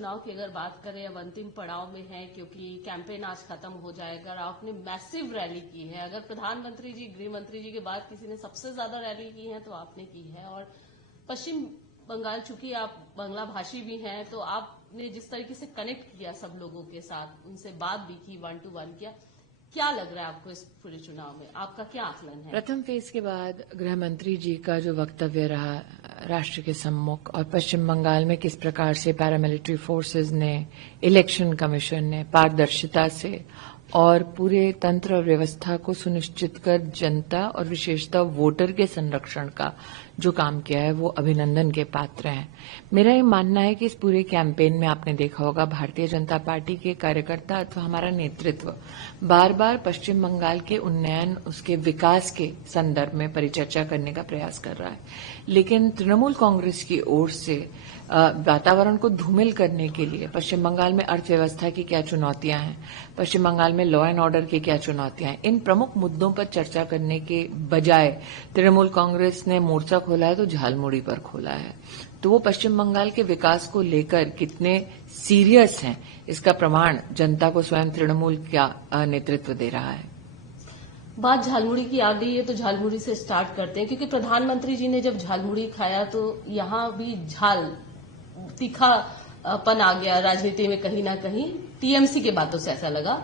चुनाव की अगर बात करें अब अंतिम पड़ाव में है क्योंकि कैंपेन आज खत्म हो जाएगा और आपने मैसिव रैली की है। अगर प्रधानमंत्री जी गृह मंत्री जी के बाद किसी ने सबसे ज्यादा रैली की है तो आपने की है। और पश्चिम बंगाल, चूंकि आप बांग्ला भाषी भी हैं, तो आपने जिस तरीके से कनेक्ट किया सब लोगों के साथ, उनसे बात भी की, 1 to 1 किया, क्या लग रहा है आपको इस पूरे चुनाव में? आपका क्या आकलन है? प्रथम फेज के बाद गृह मंत्री जी का जो वक्तव्य रहा राष्ट्र के सम्मुख और पश्चिम बंगाल में किस प्रकार से पैरामिलिट्री फोर्सेस ने, इलेक्शन कमीशन ने पारदर्शिता से और पूरे तंत्र और व्यवस्था को सुनिश्चित कर जनता और विशेषतः वोटर के संरक्षण का जो काम किया है वो अभिनंदन के पात्र हैं। मेरा ये मानना है कि इस पूरे कैंपेन में आपने देखा होगा भारतीय जनता पार्टी के कार्यकर्ता अथवा हमारा नेतृत्व बार बार पश्चिम बंगाल के उन्नयन, उसके विकास के संदर्भ में परिचर्चा करने का प्रयास कर रहा है, लेकिन तृणमूल कांग्रेस की ओर से वातावरण को धूमिल करने के लिए पश्चिम बंगाल में अर्थव्यवस्था की क्या चुनौतियां हैं, पश्चिम बंगाल में लॉ एंड ऑर्डर की क्या चुनौतियां हैं, इन प्रमुख मुद्दों पर चर्चा करने के बजाय तृणमूल कांग्रेस ने मोर्चा खोला है तो झालमुड़ी पर खोला है। तो वो पश्चिम बंगाल के विकास को लेकर कितने सीरियस हैं, इसका प्रमाण जनता को स्वयं तृणमूल का नेतृत्व दे रहा है। बात झालमुड़ी की आ गई है तो झालमुड़ी से स्टार्ट करते हैं, क्योंकि प्रधानमंत्री जी ने जब झालमुड़ी खाया तो यहां भी तीखापन आ गया राजनीति में कहीं ना कहीं। टीएमसी के बातों से ऐसा लगा।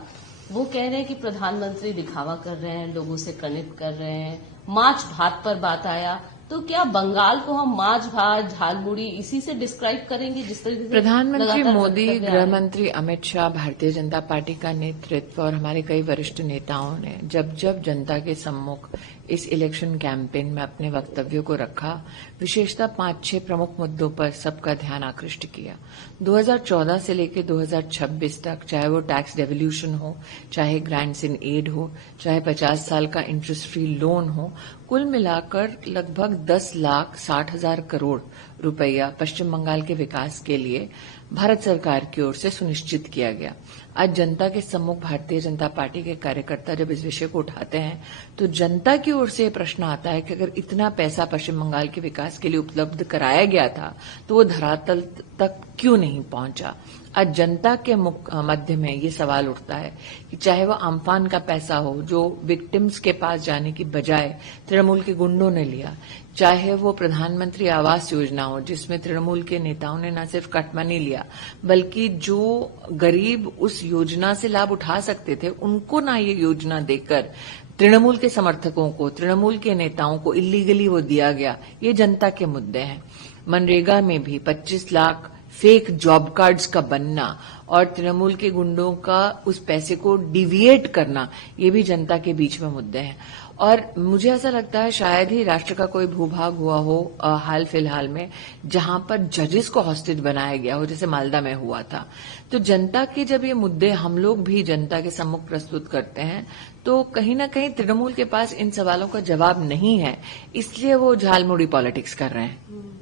वो कह रहे हैं कि प्रधानमंत्री दिखावा कर रहे हैं, लोगों से कनेक्ट कर रहे हैं। माछ भात पर बात आया, तो क्या बंगाल को हम माछ भात, झालमुड़ी इसी से डिस्क्राइब करेंगे जिस तरीके से प्रधानमंत्री मोदी, गृह मंत्री अमित शाह, भारतीय जनता पार्टी का नेतृत्व और हमारे कई वरिष्ठ नेताओं ने जब जब जनता के सम्मुख इस इलेक्शन कैंपेन में अपने वक्तव्यों को रखा, विशेषतः 5-6 प्रमुख मुद्दों पर सबका ध्यान आकृष्ट किया। 2014 से लेकर 2026 तक, चाहे वो टैक्स डेवल्यूशन हो, चाहे ग्रांट्स इन एड हो, चाहे 50 साल का इंटरेस्ट फ्री लोन हो, कुल मिलाकर लगभग 10,60,000 करोड़ रुपया पश्चिम बंगाल के विकास के लिए भारत सरकार की ओर से सुनिश्चित किया गया। आज जनता के सम्मुख भारतीय जनता पार्टी के कार्यकर्ता जब इस विषय को उठाते हैं तो जनता की ओर से प्रश्न आता है कि अगर इतना पैसा पश्चिम बंगाल के विकास के लिए उपलब्ध कराया गया था तो वो धरातल तक क्यों नहीं पहुंचा। आज जनता के मध्य में ये सवाल उठता है कि चाहे वो आम्फान का पैसा हो जो विक्टिम्स के पास जाने की बजाय तृणमूल के गुंडों ने लिया, चाहे वो प्रधानमंत्री आवास योजना हो जिसमें तृणमूल के नेताओं ने न सिर्फ कट मनी लिया बल्कि जो गरीब उस योजना से लाभ उठा सकते थे उनको ना ये योजना देकर तृणमूल के समर्थकों को, तृणमूल के नेताओं को इल्लीगली वो दिया गया। ये जनता के मुद्दे हैं। मनरेगा में भी 25 लाख फेक जॉब कार्ड्स का बनना और तृणमूल के गुंडों का उस पैसे को डिविएट करना, ये भी जनता के बीच में मुद्दे हैं। और मुझे ऐसा लगता है शायद ही राष्ट्र का कोई भूभाग हुआ हो हाल फिलहाल में जहां पर जजेस को हॉस्टेज बनाया गया हो, जैसे मालदा में हुआ था। तो जनता के जब ये मुद्दे हम लोग भी जनता के सम्मुख प्रस्तुत करते हैं तो कहीं ना कहीं तृणमूल के पास इन सवालों का जवाब नहीं है, इसलिए वो झालमुड़ी पॉलिटिक्स कर रहे हैं।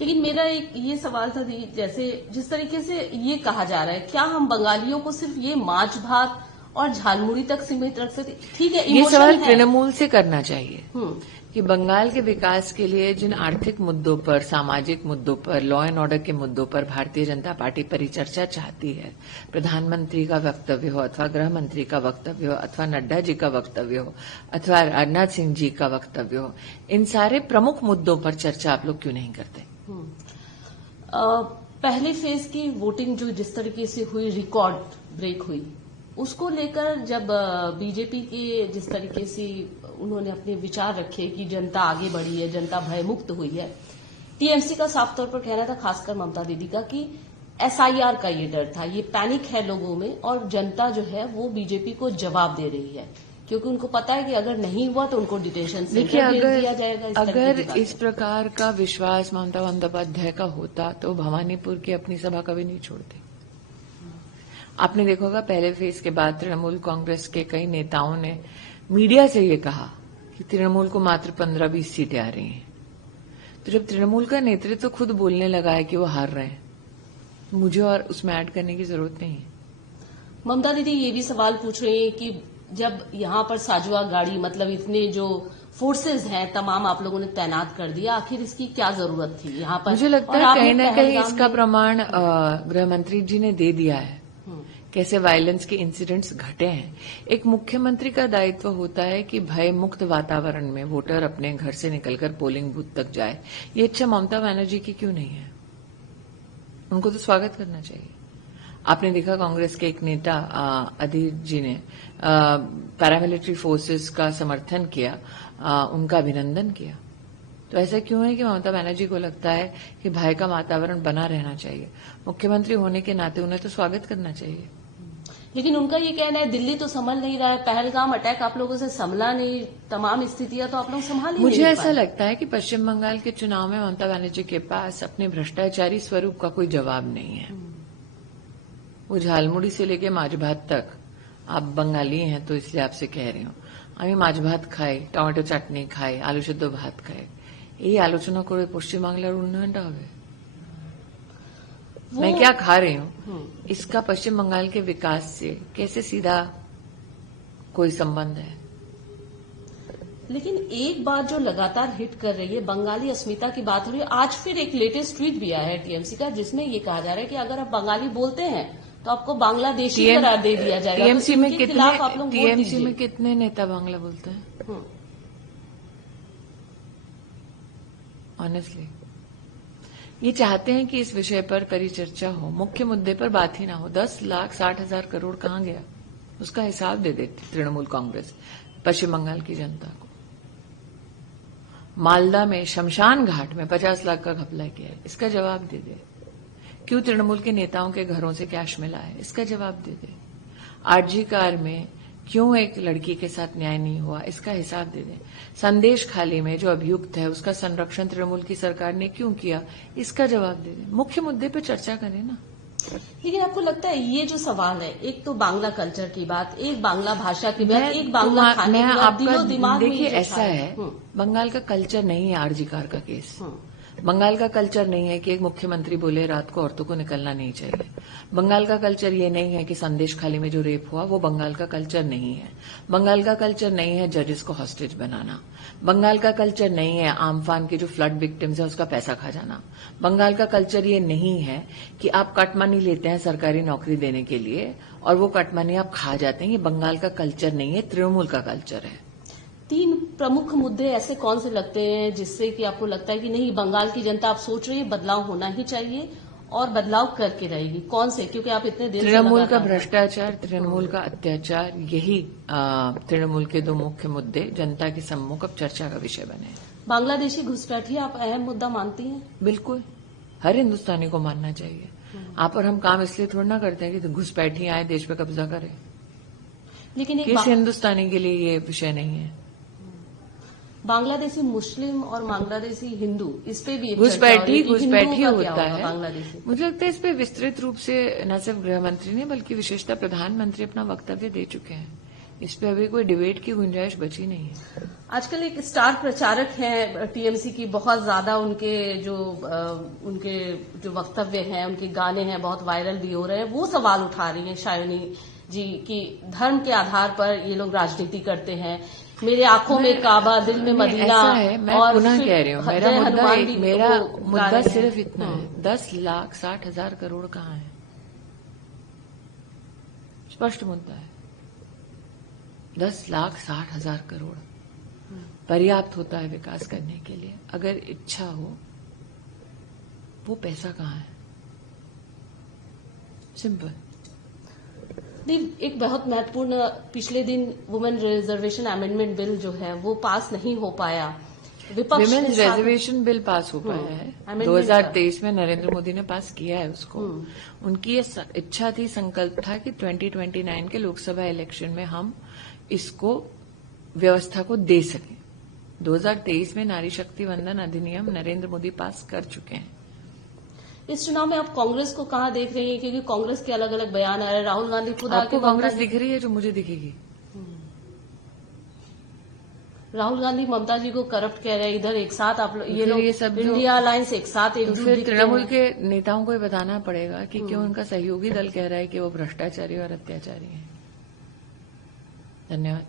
लेकिन मेरा एक ये सवाल था, जैसे जिस तरीके से ये कहा जा रहा है, क्या हम बंगालियों को सिर्फ ये माछ भात और झालमुड़ी तक सीमित रख सकते? ठीक है, ये सवाल तृणमूल से करना चाहिए कि बंगाल के विकास के लिए जिन आर्थिक मुद्दों पर, सामाजिक मुद्दों पर, लॉ एंड ऑर्डर के मुद्दों पर भारतीय जनता पार्टी परिचर्चा चाहती है, प्रधानमंत्री का वक्तव्य हो अथवा गृह मंत्री का वक्तव्य हो अथवा नड्डा जी का वक्तव्य हो अथवा राजनाथ सिंह जी का वक्तव्य हो, इन सारे प्रमुख मुद्दों पर चर्चा आप लोग क्यों नहीं करते? पहले फेज की वोटिंग जो जिस तरीके से हुई, रिकॉर्ड ब्रेक हुई, उसको लेकर जब बीजेपी के जिस तरीके से उन्होंने अपने विचार रखे कि जनता आगे बढ़ी है, जनता भयमुक्त हुई है, टीएमसी का साफ तौर पर कहना था, खासकर ममता दीदी का, कि एसआईआर का ये डर था, ये पैनिक है लोगों में और जनता जो है वो बीजेपी को जवाब दे रही है क्योंकि उनको पता है कि अगर नहीं हुआ तो उनको डिटेंशन सेंटर भेज दिया जाएगा। अगर इस प्रकार का विश्वास ममता बंदोपाध्याय का होता तो भवानीपुर की अपनी सभा कभी नहीं छोड़ती। आपने देखा होगा पहले फेज के बाद तृणमूल कांग्रेस के कई नेताओं ने मीडिया से ये कहा कि तृणमूल को मात्र 15-20 सीटें आ रही हैं। तो जब तृणमूल का नेतृत्व तो खुद बोलने लगा है कि वो हार रहे हैं, तो मुझे और उसमें ऐड करने की जरूरत नहीं है। ममता दीदी ये भी सवाल पूछ रही है कि जब यहाँ पर साजुआ गाड़ी, मतलब इतने जो फोर्सेस हैं तमाम आप लोगों ने तैनात कर दिया, आखिर इसकी क्या जरूरत थी यहाँ पर? मुझे लगता और है आपने कहीं ना कहीं पहलगाम इसका में- प्रमाण गृह मंत्री जी ने दे दिया है। हम्म, कैसे वायलेंस के इंसिडेंट्स घटे हैं। एक मुख्यमंत्री का दायित्व होता है कि भय मुक्त वातावरण में वोटर अपने घर से निकलकर पोलिंग बूथ तक जाए। ये इच्छा ममता बनर्जी की क्यों नहीं है? उनको तो स्वागत करना चाहिए। आपने देखा कांग्रेस के एक नेता अधीर जी ने पैरामिलिट्री फोर्सेस का समर्थन किया, उनका अभिनंदन किया। तो ऐसा क्यों है कि ममता बनर्जी को लगता है कि भय का वातावरण बना रहना चाहिए? मुख्यमंत्री होने के नाते उन्हें तो स्वागत करना चाहिए। लेकिन उनका ये कहना है दिल्ली तो संभल नहीं रहा है, पहलगाम अटैक आप लोगों से संभला नहीं, तमाम स्थितियां तो आप लोग संभाल ही मुझे नहीं ऐसा पाए। लगता है कि पश्चिम बंगाल के चुनाव में ममता बनर्जी के पास अपने भ्रष्टाचारी स्वरूप का कोई जवाब नहीं है। वो झालमुड़ी से लेके माछ भात तक, आप बंगाली हैं तो इसलिए आपसे कह रही हूँ, আমি মাছ ভাত খাই, টমেটো চাটনি খাই, আলু সেদ্ধ ভাত খাই, এই আলোচনা করে পশ্চিম বাংলার উন্নয়নটা হবে? मैं क्या खा रही हूँ इसका पश्चिम बंगाल के विकास से कैसे सीधा कोई संबंध है? लेकिन एक बात जो लगातार हिट कर रही है, बंगाली अस्मिता की बात हो रही है। आज फिर एक लेटेस्ट ट्वीट भी आया है टीएमसी का, जिसमें ये कहा जा रहा है कि अगर आप बंगाली बोलते हैं तो आपको बांग्लादेशी करार दे दिया जाएगा। टीएमसी तो में इनके खिलाफ आप कितने लोग वोट टीएमसी दीजिए। में कितने नेता बांग्ला बोलते हैं? ऑनेस्टली ये चाहते हैं कि इस विषय पर परिचर्चा हो, मुख्य मुद्दे पर बात ही ना हो। 10,60,000 करोड़ कहाँ गया उसका हिसाब दे देती तृणमूल कांग्रेस पश्चिम बंगाल की जनता को। मालदा में शमशान घाट में 50 लाख का घपला किया है, इसका जवाब दे दे। क्यों तृणमूल के नेताओं के घरों से कैश मिला है, इसका जवाब दे दे। आरजी कार में क्यों एक लड़की के साथ न्याय नहीं हुआ, इसका हिसाब दे दे। संदेश खाली में जो अभियुक्त है उसका संरक्षण तृणमूल की सरकार ने क्यों किया, इसका जवाब दे दे। मुख्य मुद्दे पर चर्चा करें ना। लेकिन आपको लगता है ये जो सवाल है, एक तो बांग्ला कल्चर की बात, एक बांग्ला भाषा की बात, एक बांग्ला खाने की बात, दिलो दिमाग में ये देखिए जो ऐसा छाया है, बंगाल का कल्चर नहीं है आरजी कार का केस। बंगाल का कल्चर नहीं है कि एक मुख्यमंत्री बोले रात को औरतों को निकलना नहीं चाहिए। बंगाल का कल्चर ये नहीं है कि संदेश खाली में जो रेप हुआ वो बंगाल का कल्चर नहीं है। बंगाल का कल्चर नहीं है जजेस को हॉस्टेज बनाना। बंगाल का कल्चर नहीं है आमफान के जो फ्लड विक्टिम्स है उसका पैसा खा जाना। बंगाल का कल्चर ये नहीं है कि आप कट मनी लेते हैं सरकारी नौकरी देने के लिए और वो कट मनी आप खा जाते हैं। ये बंगाल का कल्चर नहीं है, तृणमूल का कल्चर है। 3 प्रमुख मुद्दे ऐसे कौन से लगते हैं जिससे कि आपको लगता है कि नहीं, बंगाल की जनता आप सोच रही है बदलाव होना ही चाहिए और बदलाव करके रहेगी? कौन से? क्योंकि आप इतने देर से तृणमूल का लगातार- भ्रष्टाचार, तृणमूल का अत्याचार, यही तृणमूल के 2 मुख्य मुद्दे जनता के सम्मुख अब चर्चा का विषय बने। बांग्लादेशी घुसपैठी आप अहम मुद्दा मानती हैं? बिल्कुल, हर हिंदुस्तानी को मानना चाहिए। आप और हम काम इसलिए थोड़ा ना करते हैं कि घुसपैठी आए देश पे कब्जा करे। लेकिन एक किस हिंदुस्तानी के लिए ये विषय नहीं है। बांग्लादेशी मुस्लिम और बांग्लादेशी हिंदू, इस पे भी एक चर्चा हो रही घुसपैठी है कि हिंदुओं का क्या होता होगा है। बांग्लादेशी। मुझे लगता है इस पे विस्तृत रूप से न सिर्फ गृह मंत्री ने बल्कि विशेषतः प्रधानमंत्री अपना वक्तव्य दे चुके हैं। इस पे अभी कोई डिबेट की गुंजाइश बची नहीं है। आजकल एक स्टार प्रचारक हैं टीएमसी की, बहुत ज्यादा उनके जो वक्तव्य हैं, उनके गाने हैं, बहुत वायरल भी हो रहे हैं। वो सवाल उठा रही हैं शायनी जी की धर्म के आधार पर ये लोग राजनीति करते हैं। मेरे आंखों में काबा, दिल में मदीना। ऐसा है, मैं और पुनः फिर कह रही हूँ, जय मेरा हनुमान भी मुद्दा वो गा मुद्दा रहे हैं। सिर्फ इतना है, 10,60,000 करोड़ कहाँ है? स्पष्ट मुद्दा है। 10,60,000 करोड़ पर्याप्त होता है विकास करने के लिए, अगर इच्छा हो। वो पैसा कहाँ है? सिंपल। नहीं, एक बहुत महत्वपूर्ण, पिछले दिन वुमेन रिजर्वेशन अमेंडमेंट बिल जो है वो पास नहीं हो पाया। विपक्ष ने विमेन्स साथ- रिजर्वेशन बिल पास हो पाया है। Amendment 2023 में नरेंद्र मोदी ने पास किया है उसको। उनकी ये इच्छा थी, संकल्प था कि 2029 के लोकसभा इलेक्शन में हम इसको व्यवस्था को दे सकें। 2023 में नारी शक्ति वंदन अधिनियम नरेंद्र मोदी पास कर चुके हैं। इस चुनाव में आप कांग्रेस को कहाँ देख रही हैं? क्योंकि कांग्रेस के अलग अलग बयान आ रहे हैं। राहुल गांधी खुद आके आपको कांग्रेस दिख रही है जो मुझे दिखेगी? राहुल गांधी ममता जी को करप्ट कह रहे हैं। इधर एक साथ आप लोग, ये फिर लोग ये सब जो- इंडिया अलायंस एक साथ तो एकजुट फिर दिखते तृणमूल हैं। के नेताओं को ये बताना पड़ेगा कि क्यों उनका सहयोगी दल कह रहा है कि वो भ्रष्टाचारी और अत्याचारी है। धन्यवाद।